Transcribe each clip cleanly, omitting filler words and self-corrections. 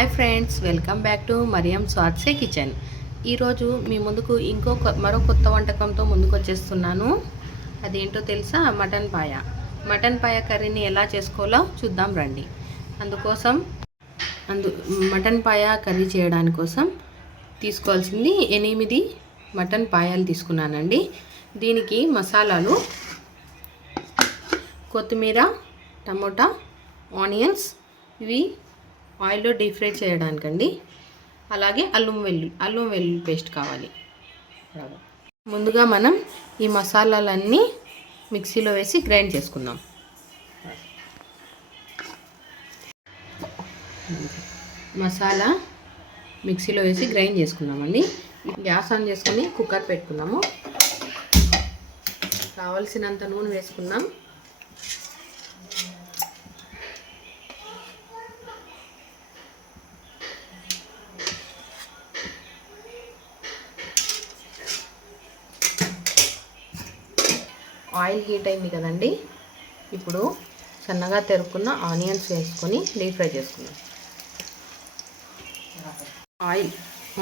Hi friends, welcome back to Mariyam స్వాత్సే kitchen. ఈరోజు మీ ముందుకు మరో కొత్త వంటకంతో ముందుకు వచ్చేస్తున్నాను. అదేంటో తెలుసా? మటన్ పాయ కర్రీని ఎలా చేసుకోవాలో చూద్దాం రండి. మటన్ పాయ కర్రీ చేయడానికి కోసం తీసుకోవాల్సింది 8 మటన్ పాయాలు తీసుకున్నానండి. దీనికి మసాలాలు కొత్తిమీర, టమోటా, ఆనియన్స్, ఇవి ఆయిల్లో డీప్ ఫ్రై చేయడానికండి. అలాగే అల్లం వెల్లుల్లి పేస్ట్ కావాలి. ముందుగా మనం ఈ మసాలాలన్నీ మిక్సీలో వేసి గ్రైండ్ చేసుకుందాం. మసాలా మిక్సీలో వేసి గ్రైండ్ చేసుకుందామండి. గ్యాస్ ఆన్ చేసుకుని కుక్కర్ పెట్టుకున్నాము. కావలసినంత నూనె వేసుకుందాం. ఆయిల్ హీట్ అయింది కదండి. ఇప్పుడు సన్నగా తరుక్కున్న ఆనియన్స్ వేసుకొని డీప్ ఫ్రై చేసుకుందాం.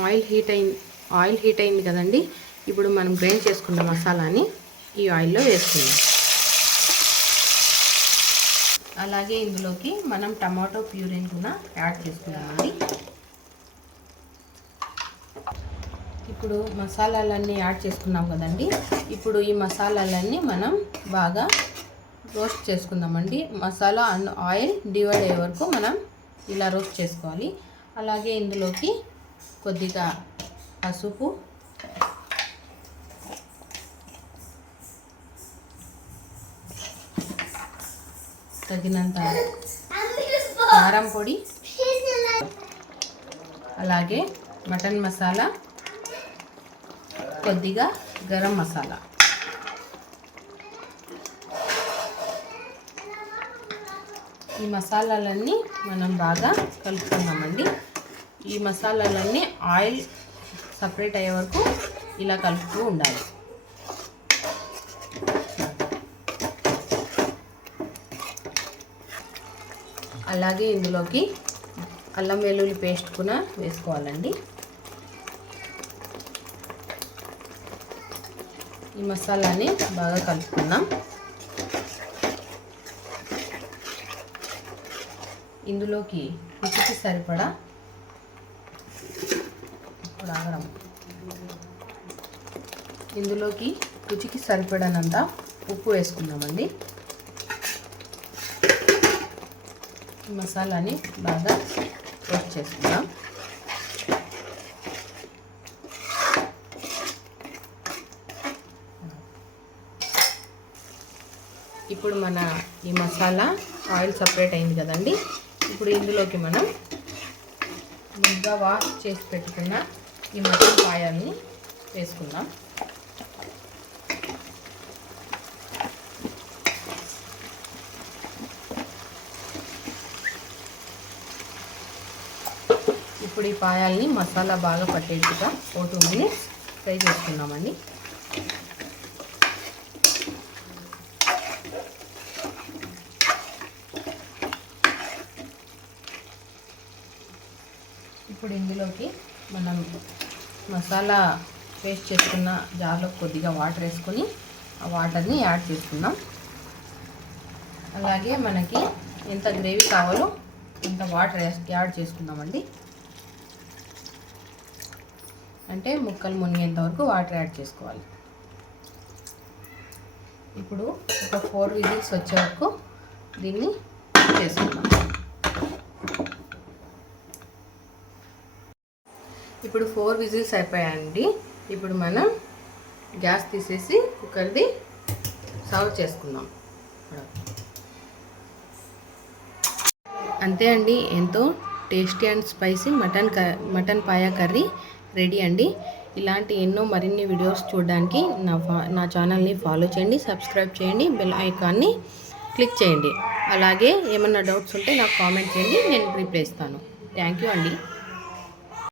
ఆయిల్ హీట్ అయింది కదండి. ఇప్పుడు మనం గ్రైండ్ చేసుకున్న మసాలాని ఈ ఆయిల్లో వేసుకుందాం. అలాగే ఇందులోకి మనం టమాటో ప్యూరీని కూడా యాడ్ చేసుకుందామండి. ఇప్పుడు మసాలాలన్నీ యాడ్ చేసుకున్నాం కదండి. ఇప్పుడు ఈ మసాలాలన్నీ మనం బాగా రోస్ట్ చేసుకుందామండి. మసాలా అండ్ ఆయిల్ డివైడ్ అయ్యే వరకు మనం ఇలా రోస్ట్ చేసుకోవాలి. అలాగే ఇందులోకి కొద్దిగా పసుపు, తగినంత కారం పొడి, అలాగే మటన్ మసాలా, కొద్దిగా గరం మసాలా, ఈ మసాలాలన్నీ మనం బాగా కలుపుకుందామండి. ఈ మసాలాలన్నీ ఆయిల్ సపరేట్ అయ్యే వరకు ఇలా కలుపుతూ ఉండాలి. అలాగే ఇందులోకి అల్లం వెల్లుల్లి పేస్ట్ కూడా వేసుకోవాలండి. ఈ మసాలాని బాగా కలుపుకుందాం. ఇందులోకి రుచికి సరిపడా సరిపడనంత ఉప్పు వేసుకుందామండి. ఈ మసాలాని బాగా రోస్ట్ చేసుకుందాం. ఇప్పుడు మన ఈ మసాలా ఆయిల్ సపరేట్ అయింది కదండి. ఇప్పుడు ఇందులోకి మనం ముందుగా వాష్ చేసి పెట్టుకున్న ఈ మటన్ పాయాలని వేసుకుందాం. ఇప్పుడు ఈ పాయాలని మసాలా బాగా పట్టేట్టుగా 2 మినిట్స్ ఫ్రై చేసుకుందామండి. ఇప్పుడు ఇందులోకి మనం మసాలా పేస్ట్ చేసుకున్న జార్లో కొద్దిగా వాటర్ వేసుకొని ఆ వాటర్ని యాడ్ చేసుకుందాం. అలాగే మనకి ఎంత గ్రేవీ కావాలో అంత వాటర్ యాడ్ చేసుకుందామండి. అంటే ముక్కలు మునిగేంత వరకు వాటర్ యాడ్ చేసుకోవాలి. ఇప్పుడు ఒక 4 విజిల్స్ వచ్చే వరకు దీన్ని చేసుకుందాం. ఇప్పుడు 4 విజిల్స్ అయిపోయాయండి. ఇప్పుడు మనం గ్యాస్ తీసేసి కుక్కర్ది సర్వ్ చేసుకుందాం. అంతే అండి, ఎంతో tasty and spicy mutton paya curry ready అండి. ఇలాంటి మరిన్ని వీడియోస్ చూడడానికి నా ఛానల్ని ఫాలో చేయండి, సబ్స్క్రైబ్ చేయండి, బెల్ ఐకాన్ని క్లిక్ చేయండి. అలాగే ఏమన్నా డౌట్స్ ఉంటే నాకు కామెంట్ చేయండి, నేను రిప్లై ఇస్తాను. థ్యాంక్ యూ అండి.